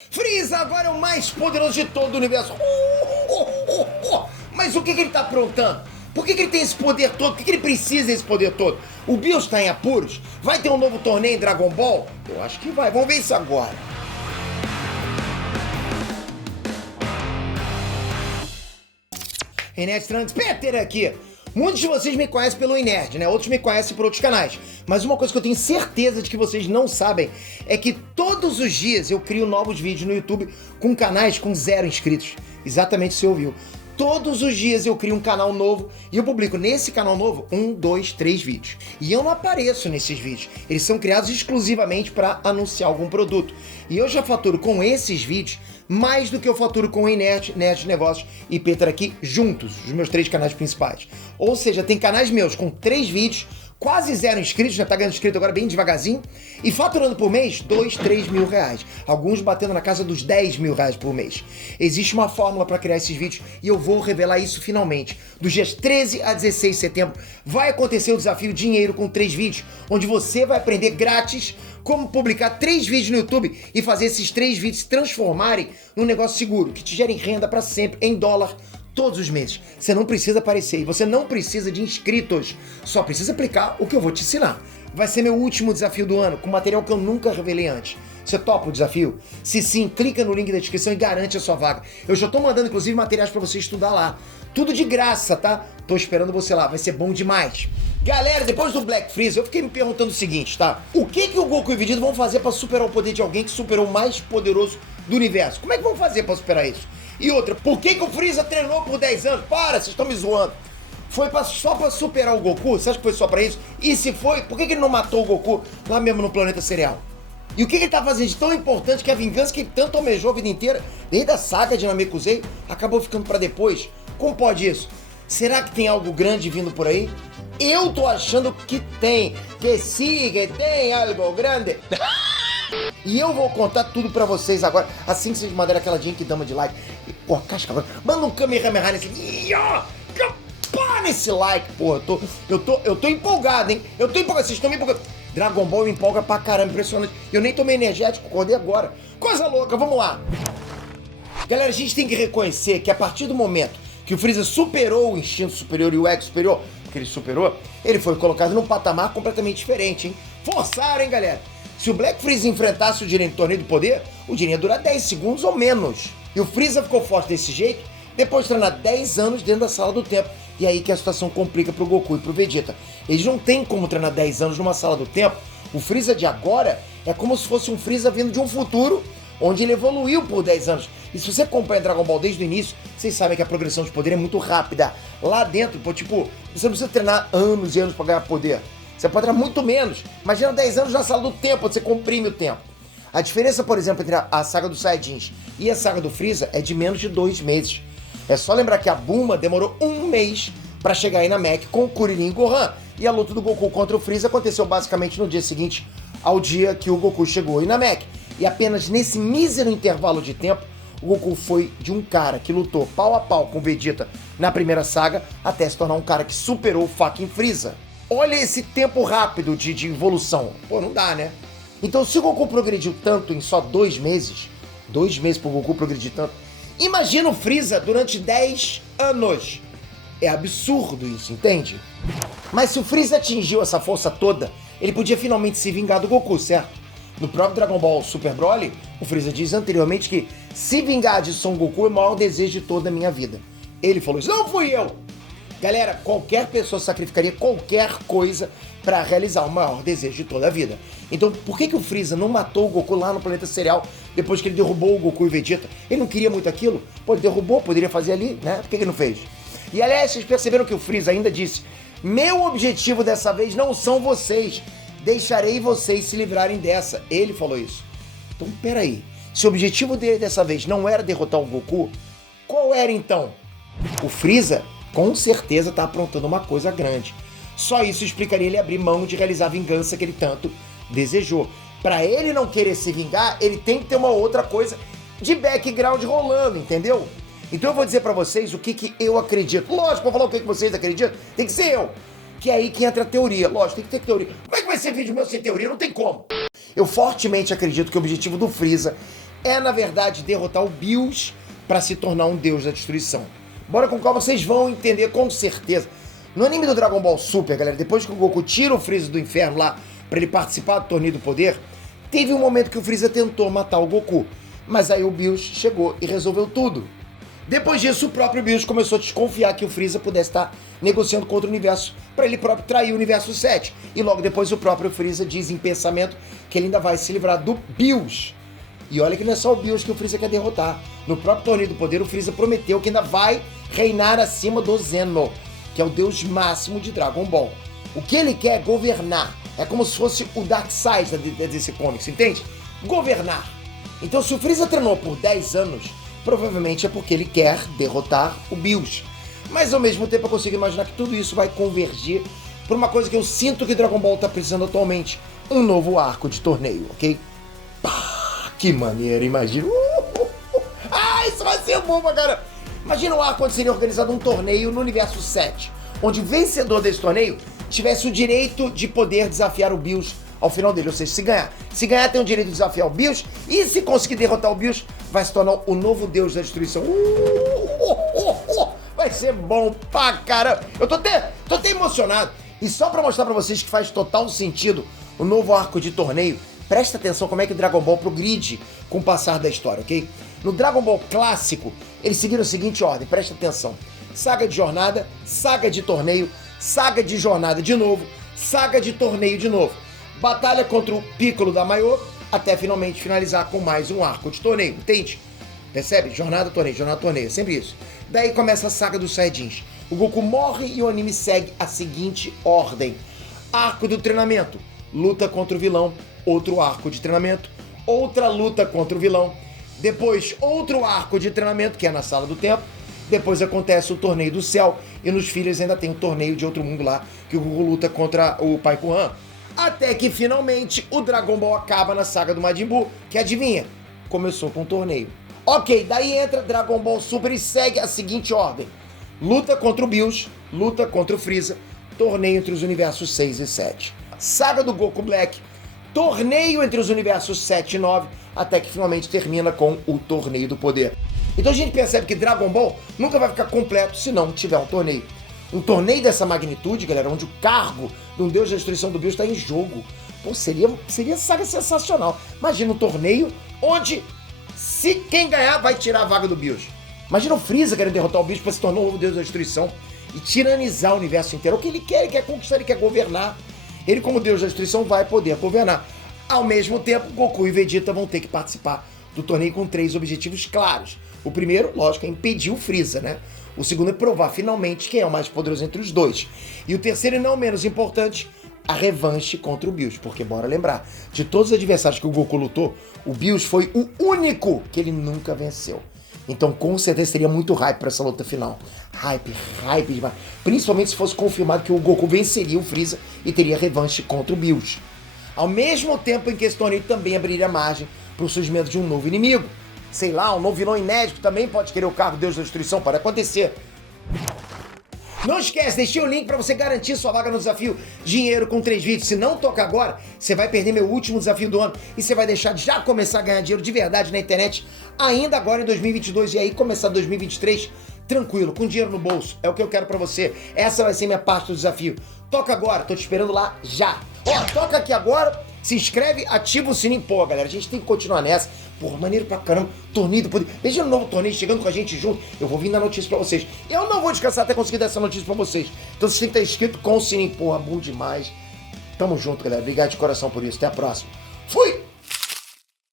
Freeza agora é o mais poderoso de todo o universo. Mas o que ele tá aprontando? Por que ele tem esse poder todo? Por que ele precisa desse poder todo? O Bills tá em apuros? Vai ter um novo torneio em Dragon Ball? Eu acho que vai. Vamos ver isso agora. Nerd Trunks, Peter aqui. Muitos de vocês me conhecem pelo Nerd, né? Outros me conhecem por outros canais. Mas uma coisa que eu tenho certeza de que vocês não sabem é que todos os dias eu crio novos vídeos no YouTube com canais com 0 inscritos. Exatamente o que você ouviu. Todos os dias eu crio um canal novo e eu publico nesse canal novo 1, 2, 3 vídeos. E eu não apareço nesses vídeos. Eles são criados exclusivamente para anunciar algum produto. E eu já faturo com esses vídeos mais do que eu faturo com o Nerd Negócios e Peter aqui juntos, os meus 3 canais principais. Ou seja, tem canais meus com 3 vídeos, quase 0 inscritos, já tá ganhando inscrito agora bem devagarzinho, e faturando por mês 2, 3 mil reais. Alguns batendo na casa dos 10 mil reais por mês. Existe uma fórmula para criar esses vídeos e eu vou revelar isso finalmente. Dos dias 13 a 16 de setembro vai acontecer o desafio Dinheiro com 3 vídeos, onde você vai aprender grátis como publicar 3 vídeos no YouTube e fazer esses 3 vídeos se transformarem num negócio seguro, que te gerem renda para sempre em dólar todos os meses. Você não precisa aparecer e você não precisa de inscritos, só precisa aplicar o que eu vou te ensinar. Vai ser meu último desafio do ano, com material que eu nunca revelei antes. Você topa o desafio? Se sim, clica no link da descrição e garante a sua vaga. Eu já tô mandando, inclusive, materiais pra você estudar lá. Tudo de graça, tá? Tô esperando você lá, vai ser bom demais. Galera, depois do Black Freeza, eu fiquei me perguntando o seguinte, tá? O que o Goku e o Vegeta vão fazer pra superar o poder de alguém que superou o mais poderoso do universo? Como é que vão fazer pra superar isso? E outra, por que o Freeza treinou por 10 anos? Para, vocês estão me zoando. Foi só pra superar o Goku? Você acha que foi só pra isso? E se foi, por que ele não matou o Goku lá mesmo no planeta cereal? E o que ele tá fazendo de tão importante que a vingança que ele tanto almejou a vida inteira, desde a saga de Namekusei, acabou ficando pra depois? Como pode isso? Será que tem algo grande vindo por aí? Eu tô achando que tem. Que sim, que tem algo grande. E eu vou contar tudo pra vocês agora, assim que vocês mandarem aquela dama de like. Pô, casca agora. Manda um Kamehameha nesse... Pá, nesse like, pô. Eu tô empolgado, hein? Eu tô empolgado, vocês estão me empolgando. Dragon Ball me empolga pra caramba, impressionante. Eu nem tomei energético, acordei agora. Coisa louca, vamos lá. Galera, a gente tem que reconhecer que a partir do momento que o Freeza superou o instinto superior e o ego superior, que ele superou, ele foi colocado num patamar completamente diferente, hein? Forçaram, hein, galera? Se o Black Freeza enfrentasse o Jiren no Torneio do Poder, o Jiren ia durar 10 segundos ou menos. E o Freeza ficou forte desse jeito, depois de treinar 10 anos dentro da Sala do Tempo. E aí que a situação complica pro Goku e pro Vegeta. Eles não têm como treinar 10 anos numa Sala do Tempo. O Freeza de agora é como se fosse um Freeza vindo de um futuro, onde ele evoluiu por 10 anos. E se você acompanha Dragon Ball desde o início, vocês sabem que a progressão de poder é muito rápida. Lá dentro, pô, tipo, você não precisa treinar anos e anos pra ganhar poder. Você pode treinar muito menos. Imagina 10 anos na Sala do Tempo, onde você comprime o tempo. A diferença, por exemplo, entre a saga dos Saiyajins e a saga do Freeza é de menos de 2 meses. É só lembrar que a Bulma demorou 1 mês pra chegar aí na Mech com o Kuririn e Gohan. E a luta do Goku contra o Freeza aconteceu basicamente no dia seguinte ao dia que o Goku chegou aí na Mech. E apenas nesse mísero intervalo de tempo, o Goku foi de um cara que lutou pau a pau com o Vegeta na primeira saga até se tornar um cara que superou o fucking Freeza. Olha esse tempo rápido de evolução. Pô, não dá, né? Então, se o Goku progrediu tanto em só 2 meses, 2 meses pro Goku progredir tanto, imagina o Freeza durante 10 anos. É absurdo isso, entende? Mas se o Freeza atingiu essa força toda, ele podia finalmente se vingar do Goku, certo? No próprio Dragon Ball Super Broly, o Freeza diz anteriormente que se vingar de Son Goku é o maior desejo de toda a minha vida. Ele falou isso, não fui eu! Galera, qualquer pessoa sacrificaria qualquer coisa pra realizar o maior desejo de toda a vida. Então, por que o Freeza não matou o Goku lá no planeta cereal depois que ele derrubou o Goku e o Vegeta? Ele não queria muito aquilo? Pô, ele derrubou, poderia fazer ali, né? Por que ele não fez? E aliás, vocês perceberam que o Freeza ainda disse: meu objetivo dessa vez não são vocês, deixarei vocês se livrarem dessa. Ele falou isso. Então, peraí, se o objetivo dele dessa vez não era derrotar o Goku, qual era então? O Freeza com certeza tá aprontando uma coisa grande. Só isso explicaria ele abrir mão de realizar a vingança que ele tanto desejou. Pra ele não querer se vingar, ele tem que ter uma outra coisa de background rolando, entendeu? Então eu vou dizer pra vocês o que eu acredito. Lógico, vou falar o que vocês acreditam, tem que ser eu. Que é aí que entra a teoria. Lógico, tem que ter teoria. Como é que vai ser vídeo meu sem teoria? Não tem como. Eu fortemente acredito que o objetivo do Freeza é, na verdade, derrotar o Bills para se tornar um deus da destruição. Bora com calma, vocês vão entender com certeza. No anime do Dragon Ball Super, galera, depois que o Goku tira o Freeza do inferno lá para ele participar do Torneio do Poder, teve um momento que o Freeza tentou matar o Goku, mas aí o Bills chegou e resolveu tudo. Depois disso, o próprio Bills começou a desconfiar que o Freeza pudesse estar negociando contra o universo para ele próprio trair o universo 7. E logo depois o próprio Freeza diz em pensamento que ele ainda vai se livrar do Bills. E olha que não é só o Bills que o Freeza quer derrotar. No próprio Torneio do Poder, o Freeza prometeu que ainda vai reinar acima do Zeno, que é o deus máximo de Dragon Ball. O que ele quer é governar. É como se fosse o Darkseid da DC Comics, entende? Governar. Então, se o Freeza treinou por 10 anos, provavelmente é porque ele quer derrotar o Bills. Mas, ao mesmo tempo, eu consigo imaginar que tudo isso vai convergir por uma coisa que eu sinto que Dragon Ball está precisando atualmente. Um novo arco de torneio, ok? Pá, que maneiro, imagina. Isso vai ser bom, cara. Imagina um arco onde seria organizado um torneio no universo 7, onde o vencedor desse torneio tivesse o direito de poder desafiar o Bills ao final dele, ou seja, se ganhar tem o direito de desafiar o Bills, e se conseguir derrotar o Bills, vai se tornar o novo deus da destruição. Vai ser bom pra caramba. Eu tô até emocionado. E só pra mostrar pra vocês que faz total sentido o novo arco de torneio, presta atenção como é que o Dragon Ball progride com o passar da história, ok? No Dragon Ball clássico, eles seguiram a seguinte ordem, presta atenção. Saga de jornada, saga de torneio, saga de jornada de novo, saga de torneio de novo. Batalha contra o Piccolo da Maiô, até finalmente finalizar com mais um arco de torneio, entende? Percebe? Jornada, torneio, sempre isso. Daí começa a saga dos Saiyajins. O Goku morre e o anime segue a seguinte ordem. Arco do treinamento, luta contra o vilão, outro arco de treinamento, outra luta contra o vilão, depois outro arco de treinamento, que é na Sala do Tempo, depois acontece o Torneio do Céu, e nos Filhos ainda tem o Torneio de Outro Mundo lá, que o Goku luta contra o Pai Kuan. Até que finalmente o Dragon Ball acaba na saga do Majin Buu, que adivinha? Começou com o torneio. Ok, daí entra Dragon Ball Super e segue a seguinte ordem. Luta contra o Bills, luta contra o Freeza, torneio entre os universos 6 e 7. Saga do Goku Black, torneio entre os universos 7 e 9, até que finalmente termina com o Torneio do Poder. Então a gente percebe que Dragon Ball nunca vai ficar completo se não tiver um torneio. Um torneio dessa magnitude, galera, onde o cargo de um deus da destruição do Bills está em jogo. Pô, seria saga sensacional. Imagina um torneio onde, se quem ganhar, vai tirar a vaga do Bills. Imagina o Freeza querendo derrotar o Bills para se tornar o novo deus da destruição e tiranizar o universo inteiro. O que ele quer conquistar, ele quer governar. Ele, como deus da destruição, vai poder governar. Ao mesmo tempo, Goku e Vegeta vão ter que participar do torneio com 3 objetivos claros. O primeiro, lógico, é impedir o Freeza, né? O segundo é provar finalmente quem é o mais poderoso entre os dois. E o terceiro, e não menos importante, a revanche contra o Bills. Porque, bora lembrar, de todos os adversários que o Goku lutou, o Bills foi o único que ele nunca venceu. Então, com certeza, seria muito hype para essa luta final. Hype demais. Principalmente se fosse confirmado que o Goku venceria o Freeza e teria revanche contra o Bills. Ao mesmo tempo em que esse torneio também abriria margem para o surgimento de um novo inimigo. Sei lá, um novo vilão inédito também pode querer o cargo Deus da Destruição, pode acontecer. Não esquece, deixei o link para você garantir sua vaga no desafio Dinheiro com 3 vídeos. Se não toca agora, você vai perder meu último desafio do ano e você vai deixar de já começar a ganhar dinheiro de verdade na internet ainda agora em 2022 e aí começar 2023 tranquilo, com dinheiro no bolso. É o que eu quero para você. Essa vai ser minha parte do desafio. Toca agora, tô te esperando lá já. Ó, toca aqui agora, se inscreve, ativa o sininho. Pô, galera, a gente tem que continuar nessa. Porra, maneiro pra caramba, torneio do poder. Veja um novo torneio chegando com a gente junto. Eu vou vir dar notícia pra vocês. Eu não vou descansar até conseguir dar essa notícia pra vocês. Então vocês têm que estar inscrito com o sininho. Porra, bom demais. Tamo junto, galera. Obrigado de coração por isso. Até a próxima. Fui!